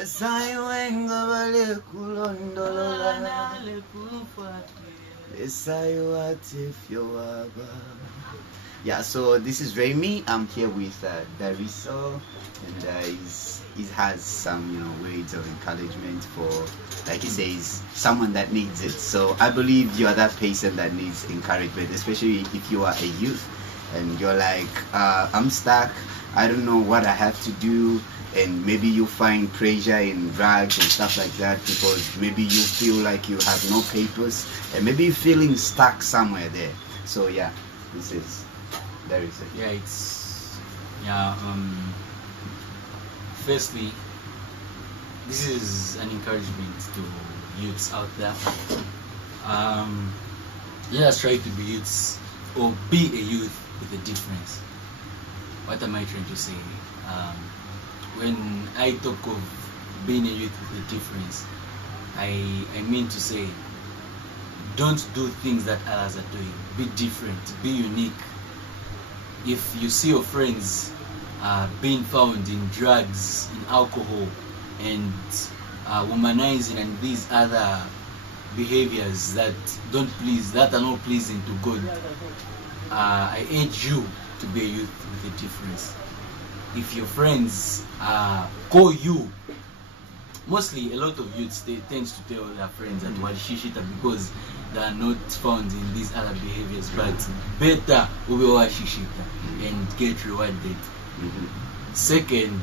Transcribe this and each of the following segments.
Esayiwenga balekulondolola. Esayiwatifyowaba. Yeah, so this is Remy. I'm here with Dariso, and he has some, words of encouragement for, like he says, someone that needs it. So I believe you are that person that needs encouragement, especially if you are a youth and you're like, I'm stuck. I don't know what I have to do. And maybe you find pressure in drugs and stuff like that because maybe you feel like you have no papers and maybe you're feeling stuck somewhere there. So yeah, this is Dariso. Firstly, this is an encouragement to youths out there. Let us try to be youths or be a youth with a difference. What am I trying to say? When I talk of being a youth with a difference, I mean to say, don't do things that others are doing. Be different, be unique. If you see your friends being found in drugs, in alcohol, and womanizing and these other behaviors that are not pleasing to God, I urge you to be a youth with a difference. If your friends call you, mostly a lot of youths, they tend to tell their friends that walishishita because they are not found in these other behaviors, but better walishishita and get rewarded. Second,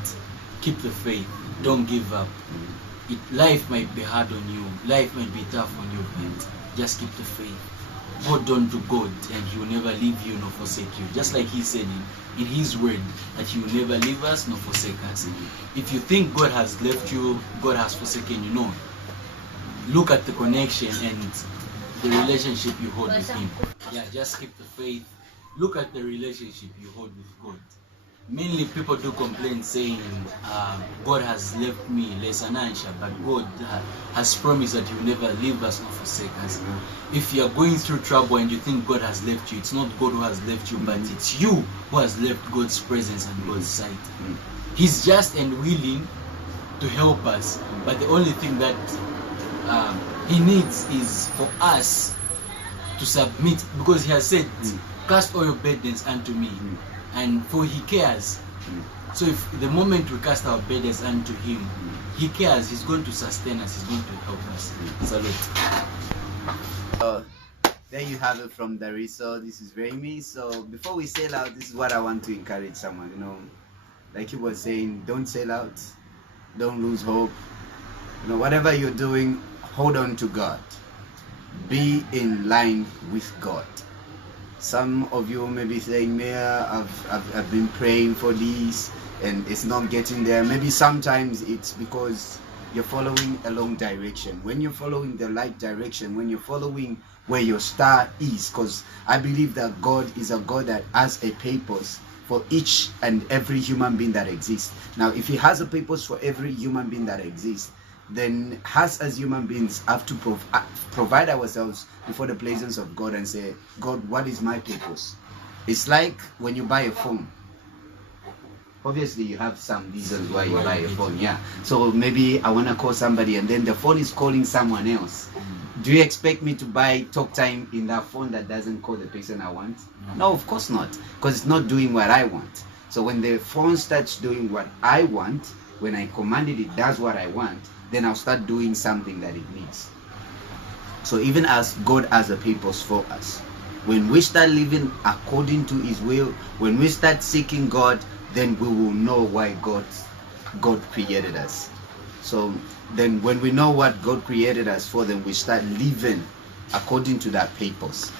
keep the faith, don't give up. Life might be hard on you, life might be tough on you, but just keep the faith. Hold on to God and He will never leave you nor forsake you. Just like He said in His word that He will never leave us nor forsake us. If you think God has left you, God has forsaken you, no. Look at the connection and the relationship you hold with Him. Yeah, just keep the faith. Look at the relationship you hold with God. Mainly people do complain saying, God has left me, but God has promised that He will never leave us nor forsake us. If you are going through trouble and you think God has left you, it's not God who has left you, but it's you who has left God's presence and God's sight. He's just and willing to help us, but the only thing that He needs is for us to submit, because He has said, cast all your burdens unto me. And for He cares. So if the moment we cast our burdens unto Him, He cares, He's going to sustain us, He's going to help us. Salute. There you have it from Dariso. This is Remy. So before we sail out, this is what I want to encourage someone. Like he was saying, don't sail out, don't lose hope. Whatever you're doing, hold on to God. Be in line with God. Some of you may be saying, Mayor, I've been praying for this and it's not getting there. Maybe sometimes it's because you're following a wrong direction. When you're following the right direction, when you're following where your star is, because I believe that God is a God that has a purpose for each and every human being that exists. Now, if He has a purpose for every human being that exists, then us as human beings have to provide ourselves before the presence of God and say, God, what is my purpose? It's like when you buy a phone. Obviously, you have some reasons why you buy a phone, yeah. So maybe I want to call somebody and then the phone is calling someone else. Do you expect me to buy talk time in that phone that doesn't call the person I want? No, of course not, because it's not doing what I want. So when the phone starts doing what I want, when I commanded it does what I want, then I'll start doing something that it needs. So even as God has a purpose for us, when we start living according to His will, when we start seeking God, then we will know why God created us. So then when we know what God created us for, then we start living according to that purpose.